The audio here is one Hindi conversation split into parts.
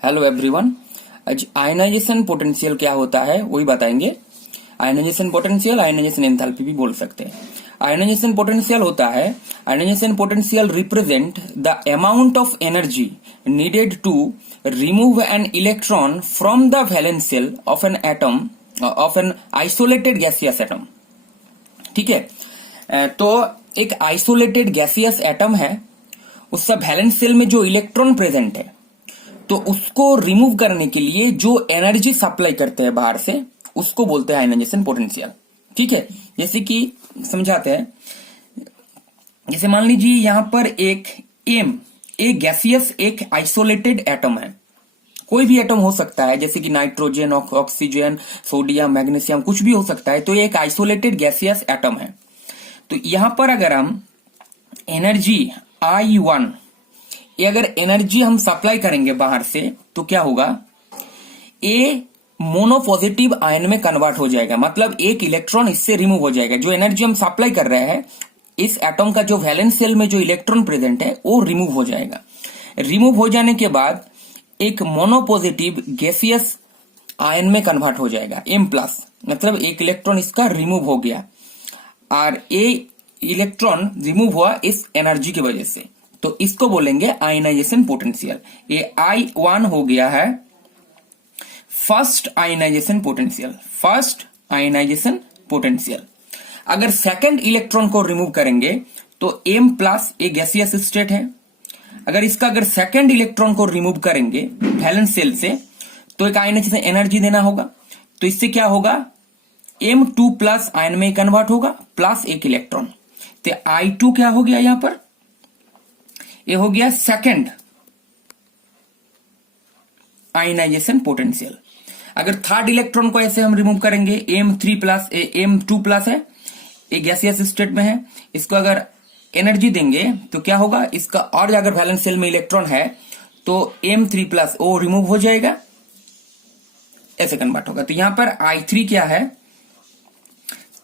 Hello everyone. आज आयनाइजेशन पोटेंशियल क्या होता है वही बताएंगे। आयनाइजेशन पोटेंशियल, आयनाइजेशन एंथैल्पी भी बोल सकते हैं। आयनाइजेशन पोटेंशियल होता है, ionisation potential represent the amount of energy needed to remove an electron from the valence shell of an atom of an isolated gaseous atom. ठीक है, तो एक आइसोलेटेड गैसियस एटम है, उसका वैलेंस शेल में जो इलेक्ट्रॉन प्रेजेंट है तो उसको रिमूव करने के लिए जो एनर्जी सप्लाई करते हैं बाहर से उसको बोलते हैं आयनाइजेशन पोटेंशियल। ठीक है, जैसे कि समझाते हैं। जैसे मान लीजिए यहां पर एक गैसियस एक आइसोलेटेड एटम है। कोई भी एटम हो सकता है, जैसे कि नाइट्रोजन, ऑक्सीजन, सोडियम, मैग्नीशियम, कुछ भी हो सकता है। तो ये एक आइसोलेटेड गैसियस एटम है। तो यहां पर अगर हम एनर्जी I1 ये अगर एनर्जी हम सप्लाई करेंगे बाहर से तो क्या होगा, ए मोनोपॉजिटिव आयन में कन्वर्ट हो जाएगा। मतलब एक इलेक्ट्रॉन इससे रिमूव हो जाएगा। जो एनर्जी हम सप्लाई कर रहे हैं, इस एटम का जो वैलेंस शेल में जो इलेक्ट्रॉन प्रेजेंट है वो रिमूव हो जाएगा। रिमूव हो जाने के बाद एक मोनोपॉजिटिव गैसियस आयन में कन्वर्ट हो जाएगा M+। मतलब एक इलेक्ट्रॉन इसका रिमूव हो गया और ए इलेक्ट्रॉन रिमूव हुआ इस एनर्जी की वजह से। तो इसको बोलेंगे आयनाइजेशन पोटेंशियल। ये I1 हो गया है first ionisation potential. First ionisation potential. अगर सेकंड इलेक्ट्रॉन को रिमूव करेंगे तो M+ एक गैसियस स्टेट है। अगर सेकंड इलेक्ट्रॉन को रिमूव करेंगे वैलेंस शेल से तो एक आयनाइजेशन एनर्जी देना होगा। तो इससे क्या होगा, M2+ आयन में कन्वर्ट होगा प्लस एक इलेक्ट्रॉन। तो I2 क्या हो गया, यहां पर ये हो गया सेकंड आयनाइजेशन पोटेंशियल। अगर थर्ड इलेक्ट्रॉन को ऐसे हम रिमूव करेंगे, M2+ है, एक गैसियस स्टेट में है, इसको अगर एनर्जी देंगे तो क्या होगा, इसका और अगर वैलेंस शेल में इलेक्ट्रॉन है तो M3+ वो रिमूव हो जाएगा, ऐसे कन्वर्ट होगा। तो यहां पर I3 क्या है,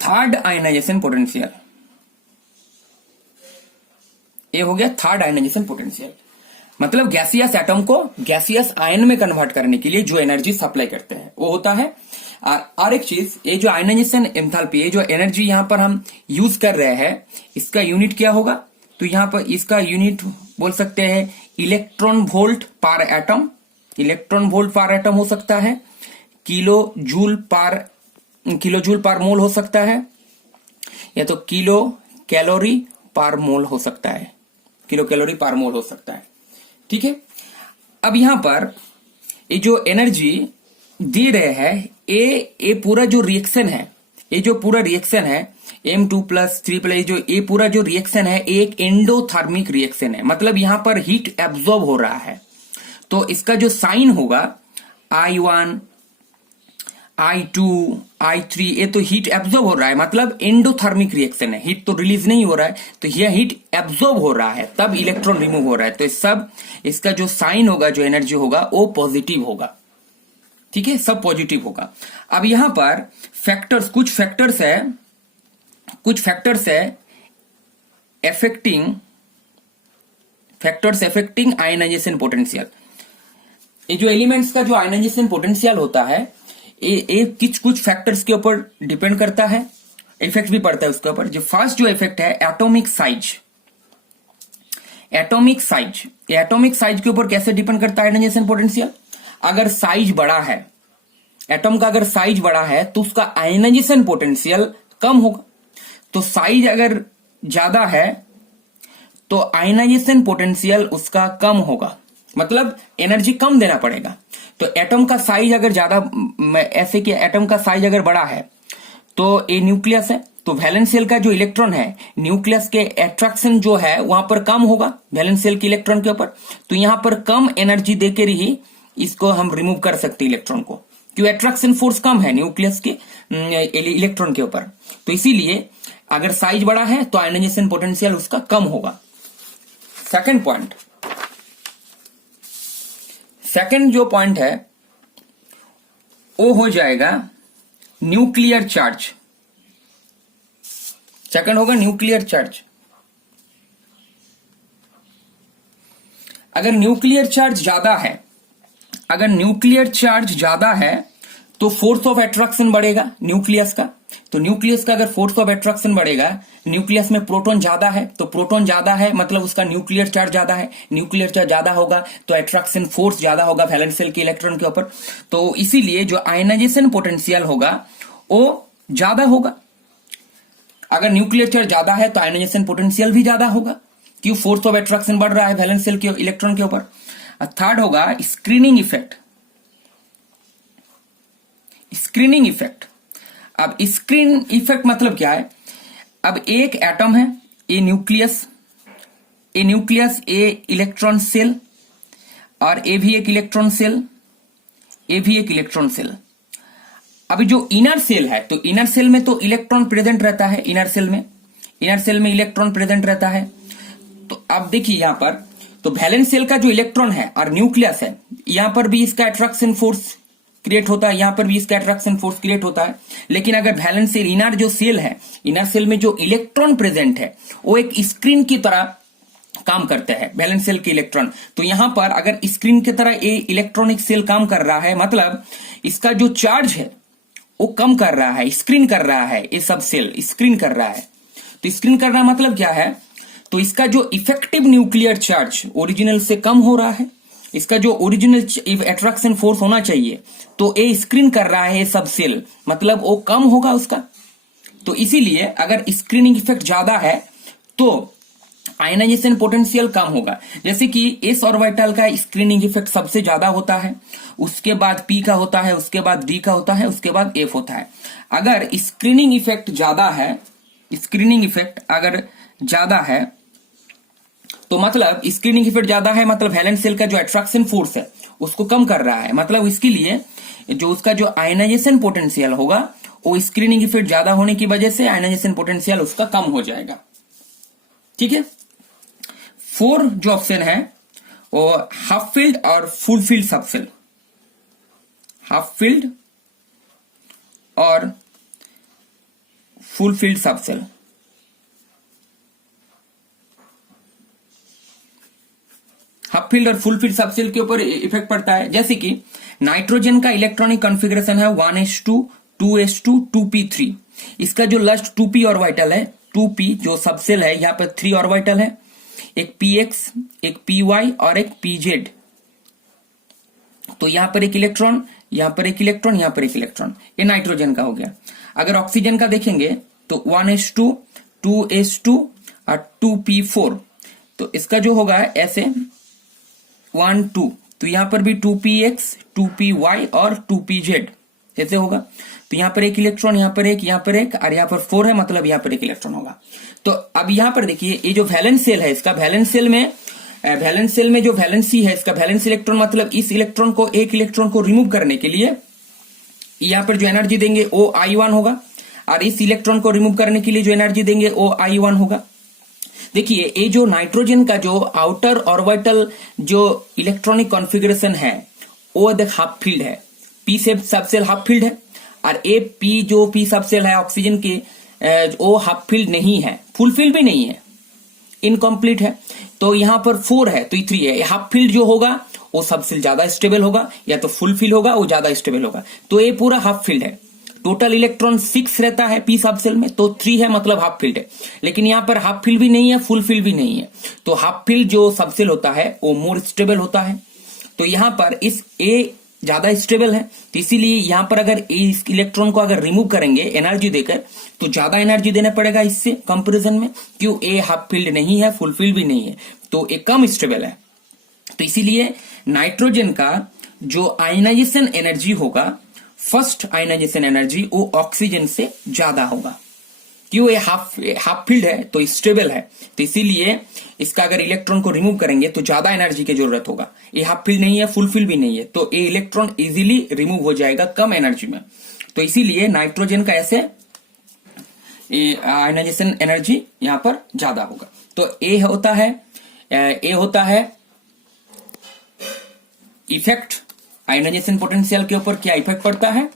थर्ड आयनाइजेशन पोटेंशियल। ये हो गया थर्ड आयनाइजेशन पोटेंशियल। मतलब गैसियस एटम को गैसियस आयन में कन्वर्ट करने के लिए जो एनर्जी सप्लाई करते हैं वो होता है। और एक चीज, ये जो आयनाइजेशन एंथैल्पी, ये जो एनर्जी यहां पर हम यूज कर रहे हैं, इसका यूनिट क्या होगा, तो यहां पर इसका यूनिट बोल सकते हैं इलेक्ट्रॉन वोल्ट पर एटम। इलेक्ट्रॉन वोल्ट पर एटम हो सकता है, किलो जूल पर मोल हो सकता है, या तो किलो कैलोरी पर मोल हो सकता है। किलो कैलोरी पर मोल हो सकता है। ठीक है, अब यहां पर ये जो एनर्जी दे रहे हैं, ये पूरा जो रिएक्शन है, ये जो पूरा रिएक्शन है M2+ 3+, ये पूरा जो रिएक्शन है एक एंडोथर्मिक रिएक्शन है। मतलब यहां पर हीट एब्जॉर्ब हो रहा है। तो इसका जो साइन होगा I1, I2, I3, ये तो हीट एब्जॉर्ब हो रहा है। मतलब एंडोथर्मिक रिएक्शन है, हीट तो रिलीज नहीं हो रहा है, तो यह हीट एब्जॉर्ब हो रहा है, तब इलेक्ट्रॉन रिमूव हो रहा है। तो सब इसका जो साइन होगा, जो एनर्जी होगा वो पॉजिटिव होगा। ठीक है, सब पॉजिटिव होगा। अब यहां पर फैक्टर्स, कुछ फैक्टर्स है एफेक्टिंग आयनाइजेशन पोटेंशियल। ये जो एलिमेंट्स का जो आयनाइजेशन पोटेंशियल होता है, ये कुछ फैक्टर्स के ऊपर डिपेंड करता है, इफेक्ट भी पड़ता है उसके ऊपर। जो फर्स्ट जो इफेक्ट है एटॉमिक साइज। एटॉमिक साइज के ऊपर कैसे डिपेंड करता है आयनाइजेशन पोटेंशियल। अगर साइज बड़ा है, एटम का अगर साइज बड़ा है तो उसका आयनाइजेशन पोटेंशियल कम होगा। तो साइज अगर ज्यादा है तो आयनाइजेशन पोटेंशियल उसका कम होगा, मतलब एनर्जी कम देना पड़ेगा। तो एटम का साइज अगर ज्यादा, ऐसे कि एटम का साइज अगर बड़ा है तो ये न्यूक्लियस है, तो वैलेंस शेल का जो इलेक्ट्रॉन है, न्यूक्लियस के अट्रैक्शन जो है वहां पर कम होगा वैलेंस शेल के इलेक्ट्रॉन के ऊपर। तो यहां पर कम एनर्जी देकर ही इसको हम रिमूव कर सकते हैं इलेक्ट्रॉन को, क्यों, अट्रैक्शन फोर्स कम है न्यूक्लियस के इलेक्ट्रॉन के ऊपर। तो इसीलिए अगर साइज बड़ा है तो आयनाइजेशन पोटेंशियल उसका कम होगा। सेकंड पॉइंट, सेकंड जो पॉइंट है वो हो जाएगा न्यूक्लियर चार्ज। सेकंड होगा न्यूक्लियर चार्ज। अगर न्यूक्लियर चार्ज ज्यादा है अगर न्यूक्लियर चार्ज ज्यादा है तो फोर्स ऑफ अट्रैक्शन बढ़ेगा न्यूक्लियस का। तो न्यूक्लियस का अगर फोर्स ऑफ अट्रैक्शन बढ़ेगा, न्यूक्लियस में प्रोटॉन ज्यादा है, तो प्रोटॉन ज्यादा है मतलब उसका न्यूक्लियर चार्ज ज्यादा है। न्यूक्लियर चार्ज ज्यादा होगा तो अट्रैक्शन फोर्स ज्यादा होगा वैलेंस शेल के इलेक्ट्रॉन के ऊपर। तो इसीलिए जो आयनाइजेशन पोटेंशियल होगा वो ज्यादा होगा। अगर न्यूक्लियर चार्ज ज्यादा है तो आयनाइजेशन पोटेंशियल भी ज्यादा होगा, क्यों? फोर्स ऑफ अट्रैक्शन बढ़ रहा है वैलेंस शेल के इलेक्ट्रॉन के ऊपर। थर्ड होगा स्क्रीनिंग इफेक्ट। स्क्रीनिंग इफेक्ट, अब स्क्रीन इफेक्ट मतलब क्या है? अब एक एटम है, ए न्यूक्लियस, ए इलेक्ट्रॉन सेल, और ए भी एक इलेक्ट्रॉन सेल, ए भी एक इलेक्ट्रॉन सेल। अभी जो इनर सेल है, तो इनर सेल में तो इलेक्ट्रॉन प्रेजेंट रहता है, इनर सेल में इलेक्ट्रॉन प्रेजेंट रहता है। तो अब देखिए यहां पर, तो वैलेंस शेल का जो इलेक्ट्रॉन है और न्यूक्लियस है, यहां पर भी इसका अट्रैक्शन फोर्स क्रिएट होता है, यहां पर भी इसका अट्रैक्शन फोर्स क्रिएट होता है। लेकिन अगर वैलेंस शेल, इनर जो सेल है, इनर सेल में जो इलेक्ट्रॉन प्रेजेंट है वो एक स्क्रीन की तरह काम करते हैं वैलेंस शेल के इलेक्ट्रॉन। तो यहां पर अगर स्क्रीन की तरह ये इलेक्ट्रॉनिक सेल काम कर रहा है, मतलब इसका जो चार्ज है वो कम कर रहा है, स्क्रीन कर रहा है, ये सब सेल स्क्रीन कर रहा है। तो स्क्रीन कर रहा मतलब क्या है? तो इसका जो इफेक्टिव न्यूक्लियर चार्ज ओरिजिनल से कम हो रहा है, इसका जो ओरिजिनल अट्रैक्शन फोर्स होना चाहिए, तो ये स्क्रीन कर रहा है ये सब सेल, मतलब वो कम होगा उसका। तो इसीलिए अगर स्क्रीनिंग इफेक्ट ज्यादा है तो आयनाइजेशन पोटेंशियल कम होगा। जैसे कि एस ऑर्बिटल का स्क्रीनिंग इफेक्ट सबसे ज्यादा होता है, उसके बाद पी का होता है, उसके बाद डी का होता है, उसके बाद एफ होता है। अगर स्क्रीनिंग इफेक्ट ज्यादा है, स्क्रीनिंग इफेक्ट अगर ज्यादा है तो मतलब स्क्रीनिंग इफेक्ट ज्यादा है मतलब वैलेंस शेल का जो अट्रैक्शन फोर्स है उसको कम कर रहा है, मतलब इसके लिए जो उसका जो आयनाइजेशन पोटेंशियल होगा वो स्क्रीनिंग इफेक्ट ज्यादा होने की वजह से आयनाइजेशन पोटेंशियल उसका कम हो जाएगा। ठीक है। 4 जो ऑप्शन है वो हाफ फील्ड और full field subcell, half field और full field subcell. Half field और फुल फील्ड सबसेल के ऊपर इफेक्ट पड़ता है। जैसे कि नाइट्रोजन का इलेक्ट्रॉनिक कॉन्फ़िगरेशन है 1s2 2s2 2p3। इसका जो लास्ट 2p ऑर्बिटल है, 2p जो सबसेल है, यहाँ पर 3 ऑर्बिटल है, एक px, एक py और एक pz। तो यहां पर एक इलेक्ट्रॉन, यहां पर एक इलेक्ट्रॉन, यहां पर एक इलेक्ट्रॉन, ये नाइट्रोजन का हो गया। अगर ऑक्सीजन का देखेंगे तो 1s2 2s2 और 2p4। तो इसका जो होगा ऐसे 1 2, तो यहां पर भी 2px 2py और 2pz ऐसे होगा। तो यहां पर एक इलेक्ट्रॉन, यहां पर एक, यहां पर एक, और यहां पर 4 है, मतलब यहां पर एक इलेक्ट्रॉन होगा। तो अब यहां पर देखिए ये जो वैलेंस शेल है, इसका वैलेंस शेल में जो वैलेंसी है, इसका वैलेंस इलेक्ट्रॉन, मतलब इस इलेक्ट्रॉन को, एक इलेक्ट्रॉन को रिमूव करने के लिए यहां पर जो एनर्जी देंगे वो I1 होगा, और इस इलेक्ट्रॉन को रिमूव करने के लिए जो एनर्जी देंगे वो I1 होगा। देखिए ये जो नाइट्रोजन का जो आउटर ऑर्बिटल जो इलेक्ट्रॉनिक कॉन्फ़िगरेशन है वो देख हाफ फील्ड है, पी से सबसेल हाफ फील्ड है, और ए पी जो पी सबसेल है ऑक्सीजन की वो हाफ फील्ड नहीं है, फुल फील्ड भी नहीं है, इनकम्प्लीट है। तो यहां पर 4 है तो 3 है। हाफ फील्ड जो होगा वो सबसेल ज्यादा स्टेबल होगा, या तो फुल फील्ड होगा वो ज्यादा स्टेबल होगा। तो ये पूरा हाफ फील्ड है। टोटल इलेक्ट्रॉन 6 रहता है पी सबसेल में, तो 3 है मतलब हाफ फील्ड है। लेकिन यहां पर हाफ फील्ड भी नहीं है, फुल फील्ड भी नहीं है। तो हाफ फील्ड जो सबसेल होता है वो मोर स्टेबल होता है। तो यहां पर इस ए ज्यादा स्टेबल है, तो इसीलिए यहां पर अगर इस इलेक्ट्रॉन को अगर रिमूव करेंगे एनर्जी देकर तो ज्यादा एनर्जी देना पड़ेगा इससे कंपैरिजन में, क्यों? ए हाफ फील्ड नहीं है, फुल फील्ड भी नहीं है, तो ए कम स्टेबल है। तो इसीलिए नाइट्रोजन का जो आयनाइजेशन एनर्जी होगा, फर्स्ट आयनाइजेशन एनर्जी, वो ऑक्सीजन से ज्यादा होगा, क्यों? ये हाफ फील्ड है तो स्टेबल है। तो इसीलिए इसका अगर इलेक्ट्रॉन को रिमूव करेंगे तो ज्यादा एनर्जी की जरूरत होगा। ये हाफ फील्ड नहीं है, फुल फील्ड भी नहीं है, तो ये इलेक्ट्रॉन इजीली रिमूव हो जाएगा कम एनर्जी में। तो इसीलिए नाइट्रोजन का ऐसे आयनाइजेशन एनर्जी यहां पर ज्यादा होगा। तो ए होता है इफेक्ट, आयनाइजेशन पोटेंशियल के ऊपर क्या इफेक्ट पड़ता है,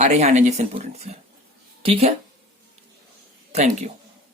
अरे आयनाइजेशन पोटेंशियल। ठीक है, थैंक यू।